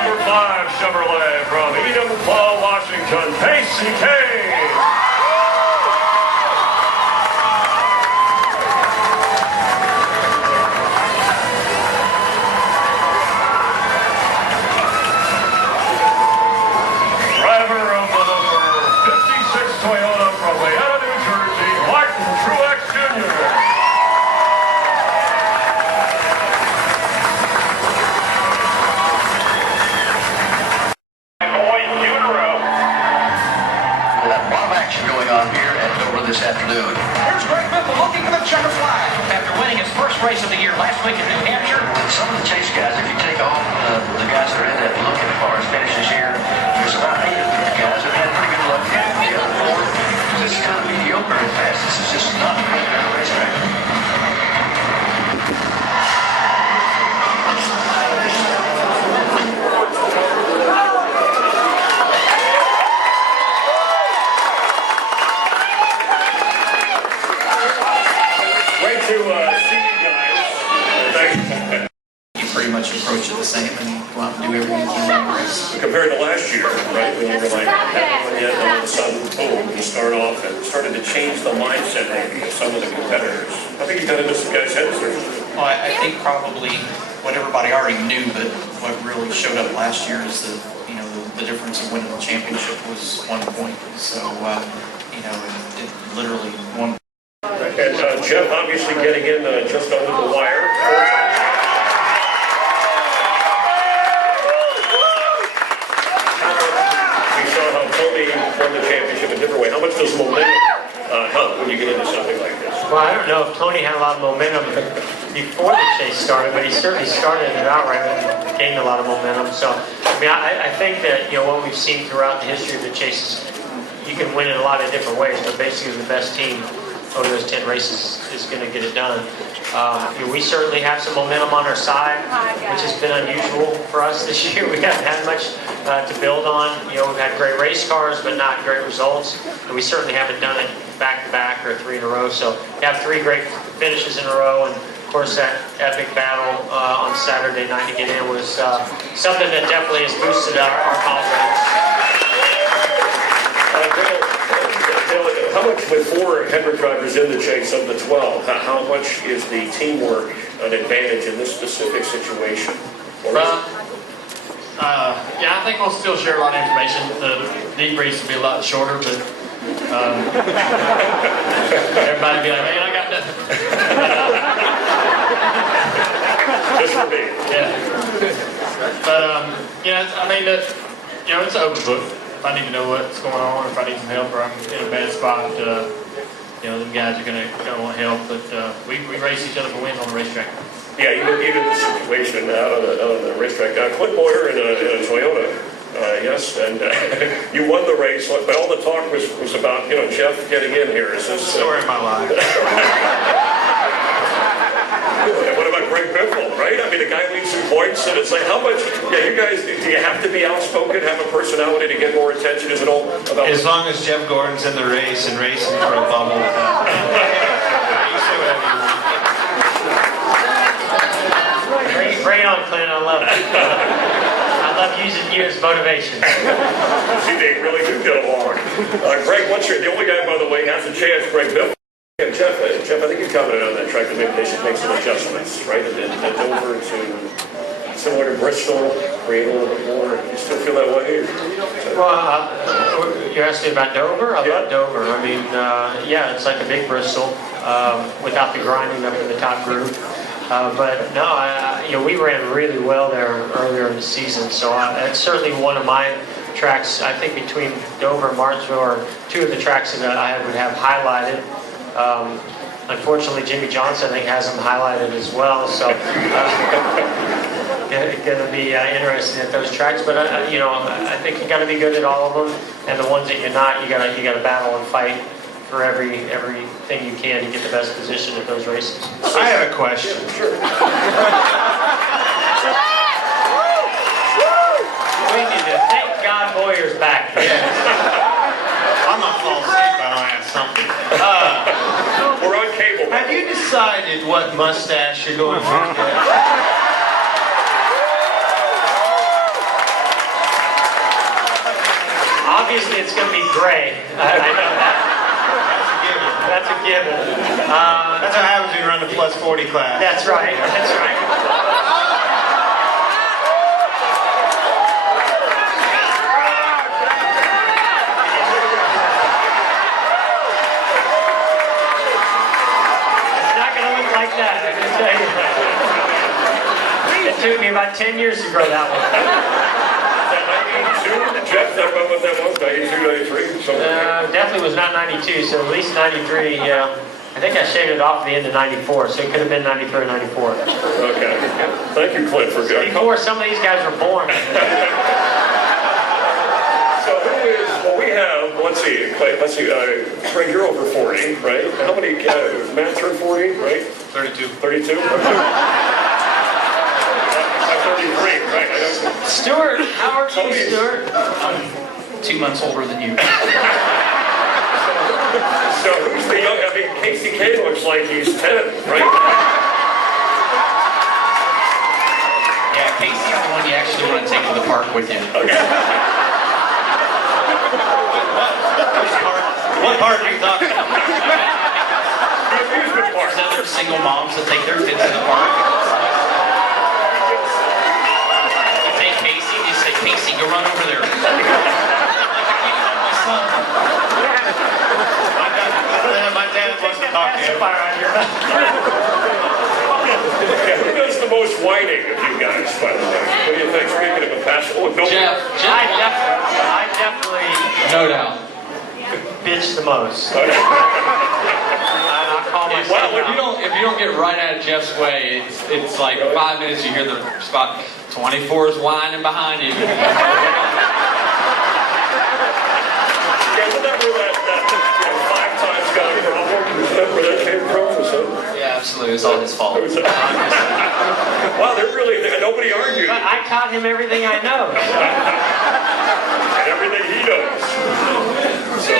number 5 Chevrolet from Enumclaw, Washington, KCK. This afternoon. Here's Greg Biffle looking for the checker flag. After winning his first race of the year last week in New Hampshire. Some of the Chase guys, if you take all the guys that are in that look as far as finishes here, there's about 8 of the guys that had pretty good luck. The other 4, this is kind of mediocre and fast. This is just not a great racetrack. Pretty much approach it the same and go out and do everything you can in the race. Compared to last year, right, when you were like, yet all of a sudden, boom, you start off and started to change the mindset maybe of some of the competitors. I think you got into some guys' heads there. Well, I think probably what everybody already knew, but what really showed up last year is the difference of winning the championship was 1 point. So it literally one. And Jeff obviously getting in just over the wire. Won the championship a different way. How much does momentum help when you get into something like this? Well, I don't know if Tony had a lot of momentum before the chase started, but he certainly started it outright and gained a lot of momentum. So, I mean, I think that what we've seen throughout the history of the chase, you can win in a lot of different ways, but basically the best team over those 10 races is going to get it done. We certainly have some momentum on our side, which has been unusual for us this year. We haven't had much to build on. We've had great race cars, but not great results. And we certainly haven't done it back-to-back or 3 in a row. So we have 3 great finishes in a row. And of course, that epic battle on Saturday night to get in was something that definitely has boosted our confidence. How much, with 4 Hendrick drivers in the chase of the 12, how much is the teamwork an advantage in this specific situation? Yeah, I think we'll still share a lot of information. The debriefs will be a lot shorter, but everybody will be like, man, I got nothing. Just for me. Yeah. But, I mean, it's an open book. If I need to know what's going on, or if I need some help, or I'm in a bad spot, them guys are going to want help. But we race each other for wins on the racetrack. Yeah, even the situation out on the racetrack. Clint Boyer in a Toyota, yes, and you won the race, but all the talk was about Jeff getting in here. Is this story of my life? And what about Greg Biffle, right? I mean, the guy leads some points, and it's like, how much? Yeah, you guys, do you have to be outspoken, have a personality to get more attention? Is it all about? As long as Jeff Gordon's in the race and racing for a bubble. You say whatever you want. Bring it on, Clint. I love it. I love using you as motivation. See, they really do get along. Greg, the only guy, by the way, has a chance, Greg Biffle. And Jeff, I think you commented on that track that maybe they should make some adjustments, right? And Dover to similar to Bristol, create a little bit more. You still feel that way? Well, you're asking about Dover? I love Dover. I mean, yeah, it's like a big Bristol without the grinding up in the top group. But no, we ran really well there earlier in the season. So that's certainly one of my tracks. I think between Dover and Martinsville are 2 of the tracks that I would have highlighted. Unfortunately, Jimmy Johnson, I think, has them highlighted as well. So going to be interesting at those tracks. But I think you got to be good at all of them, and the ones that you're not, you got to battle and fight for everything you can to get the best position at those races. I have a question. Sure. We need to thank God Boyer's back. Yeah. I'm not falling asleep. I don't have something. We're on cable. Have you decided what mustache you're going for today? gray. I know that. That's a given. That's what happens when you run the plus 40 class. That's right. That's right. It's not going to look like that, I can tell you. It took me about 10 years to grow that one. Jeff, I don't know what that was, 92, 93, something like that. Definitely was not 92, so at least 93, yeah. I think I shaved it off at the end of 94, so it could have been 93 or 94. Okay. Thank you, Clint, for going. Before some of these guys were born. So who is, well, we have, let's see, Craig, you're over 40, right? How many, Matt turned 40, right? 32. 32? I'm 33, right? Stuart, how are you, Stuart? I'm 2 months older than you. So who's the young, I mean, Casey K looks like he's 10, right? Yeah, Casey's the one you actually want to take to the park with you. Okay. What part are you talking about? The amusement park. There's other single moms that take their kids to the park. You take Casey, you say, Casey, go run over there. My dad wants to talk to you. Okay, who does the most whining of you guys, by the way? What do you think? Speaking of a past, oh, no. I definitely No doubt. bitch the most. Okay. I'll call myself Well, if out. you don't get right out of Jeff's way, it's like 5 minutes you hear the spot. 24 is whining behind you. Yeah, remember that 5 times got a problem? Where that came from? Yeah, absolutely. It's all his fault. Wow, they're really, nobody argued. But I taught him everything I know. And everything he knows. So,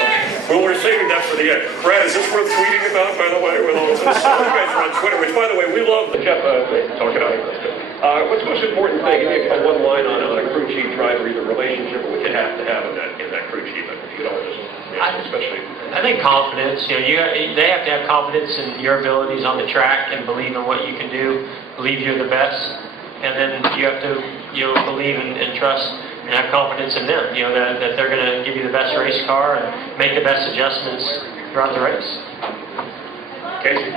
well, we're saving that for the end. Brad, is this worth tweeting about, by the way, with all of this? You guys are on Twitter, which, by the way, we love. Jeff, talk it out. What's the most important thing, if you have one line on a crew chief driver, either relationship or what you have to have in that crew chief? You know, just, especially. I think confidence. They have to have confidence in your abilities on the track and believe in what you can do, believe you're the best, and then you have to believe and trust and have confidence in them. That they're going to give you the best race car and make the best adjustments throughout the race. Casey?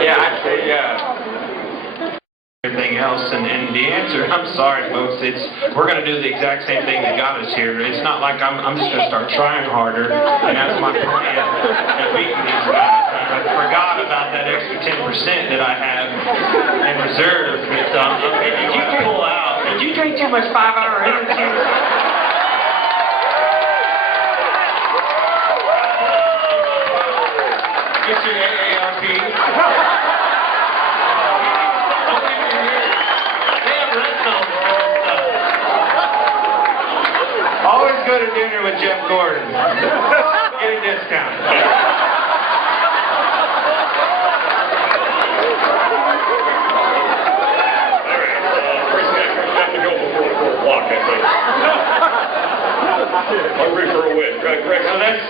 Yeah, I'd say everything else, and the answer, I'm sorry folks, we're going to do the exact same thing that got us here. It's not like I'm just going to start trying harder, and that's my plan at beating these guys. I forgot about that extra 10% that I have in reserve. Did you pull out? Did you drink too much 5-hour energy? Get your AARP. Always go to dinner with Jeff Gordon. Get a discount. Hungry for a win. Greg, so that's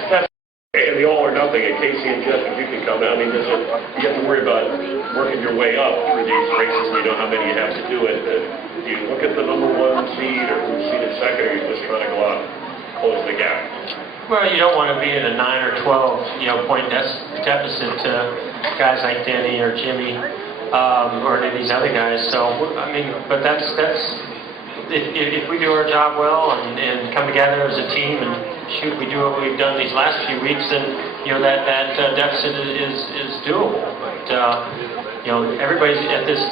and the all or nothing, and Casey and Jeff, if you can come down, I mean, you have to worry about working your way up through these races, and you know how many you have to do it. Do you look at the number 1 seed or who's seeded second, or you just trying to go out and close the gap? Well, you don't want to be in a 9 or 12, point deficit to guys like Denny or Jimmy or any of these other guys. So, I mean, but that's if we do our job well and come together as a team and shoot, we do what we've done these last few weeks, then that deficit is doable. But everybody's at this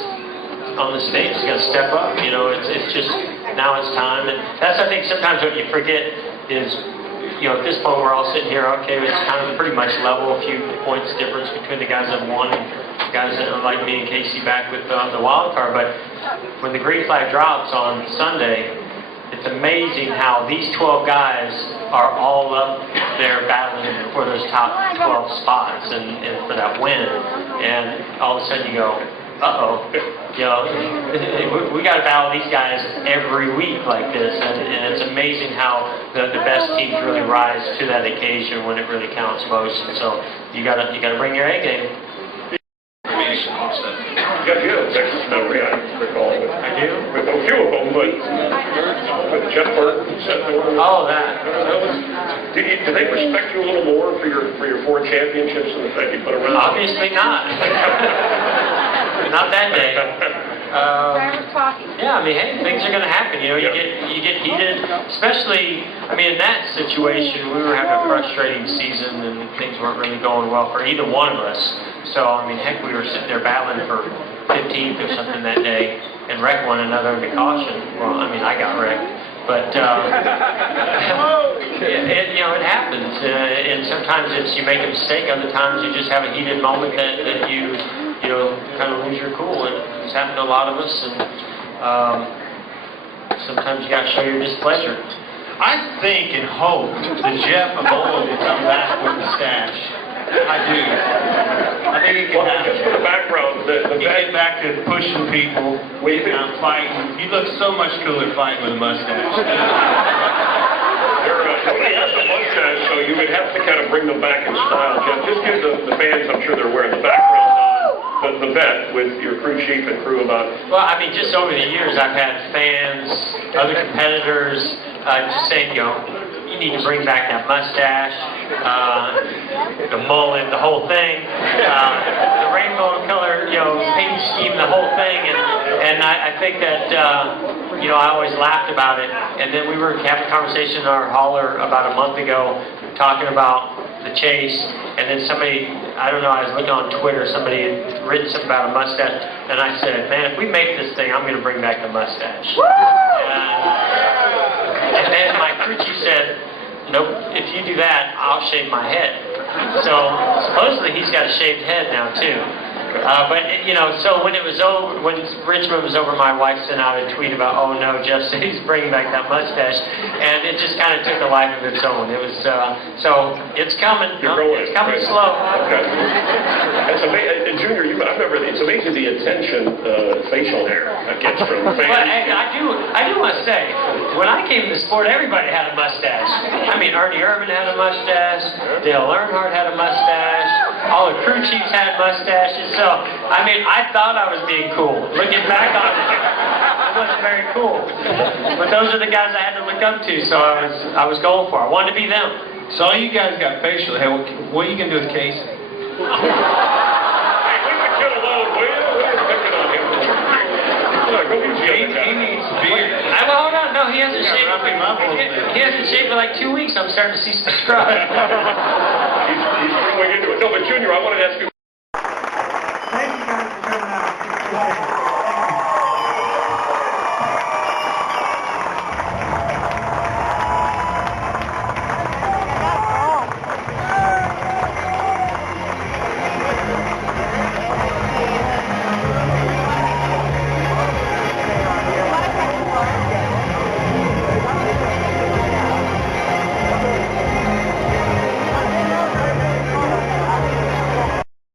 on the stage is going to step up. It's just now it's time, and that's I think sometimes what you forget is. At this point we're all sitting here, okay, it's kind of pretty much level, a few points difference between the guys that won and the guys that are like me and Casey back with the wild card. But when the green flag drops on Sunday, it's amazing how these 12 guys are all up there battling for those top 12 spots and for that win. And all of a sudden you go, you know, we got to battle these guys every week like this, and it's amazing how the best teams really rise to that occasion when it really counts most. And so you got to bring your A game. You have a Texas memory, I recall. I do. With a few of them, but Jeff Burton said the one. Oh, that. Did they respect you a little more for your 4 championships and the fact you put around? Obviously not. Not that day. Yeah, I mean, hey, things are going to happen. You know, you get heated, especially. I mean, in that situation, we were having a frustrating season, and things weren't really going well for either one of us. So, I mean, heck, we were sitting there battling for 15th or something that day, and wrecked one another into caution. Well, I mean, I got wrecked, but it happens, and sometimes you make a mistake. Other times, you just have a heated moment that you kind of lose your cool, and it's happened to a lot of us, and sometimes you got to show your displeasure. I think and hope that Jeff of old will come back with the stash. I do. I think it can happen. Just for the background, He get back to pushing people, getting out fighting. He looks so much cooler fighting with a mustache. Nobody has a mustache, so you would have to kind of bring them back in style, Jeff. Just give the fans, I'm sure they're aware, the background on the vet with your crew chief and crew about. Well, I mean, just over the years, I've had fans, other competitors, just saying, you need to bring back that mustache, the mullet, the whole thing, the rainbow color, paint scheme, the whole thing, and I think that, I always laughed about it, and then we were having a conversation in our hauler about a month ago, talking about the Chase, and then somebody, I don't know, I was looking on Twitter, somebody had written something about a mustache, and I said, man, if we make this thing, I'm going to bring back the mustache. And then my crew chief said, nope, if you do that, I'll shave my head. So supposedly he's got a shaved head now too. But so when it was over, when Richmond was over, my wife sent out a tweet about, oh no, Jeff said he's bringing back that mustache, and it just kind of took a life of its own. It was so it's coming. It's coming slow. Okay. It's amazing, Junior. I remember it's amazing the attention facial hair that gets from fans. Well, I do want to say, when I came to the sport, everybody had a mustache. I mean, Ernie Irvin had a mustache. Dale Earnhardt had a mustache. All the crew chiefs had mustaches. So, I mean, I thought I was being cool. Looking back on it, it wasn't very cool. But those are the guys I had to look up to, so I was going for it. I wanted to be them. So all you guys got facial hair. What are you going to do with Casey? Hey, leave the kid alone, will you? We're picking on him. Go get the other guy. He needs beard. Well, hold on. No, he hasn't Yeah, shaved. wrap him up a little bit. He hasn't shaved for like 2 weeks. I'm starting to see some scrub. He's going into it. No, but Junior, I wanted to ask you. Thank you guys for coming out.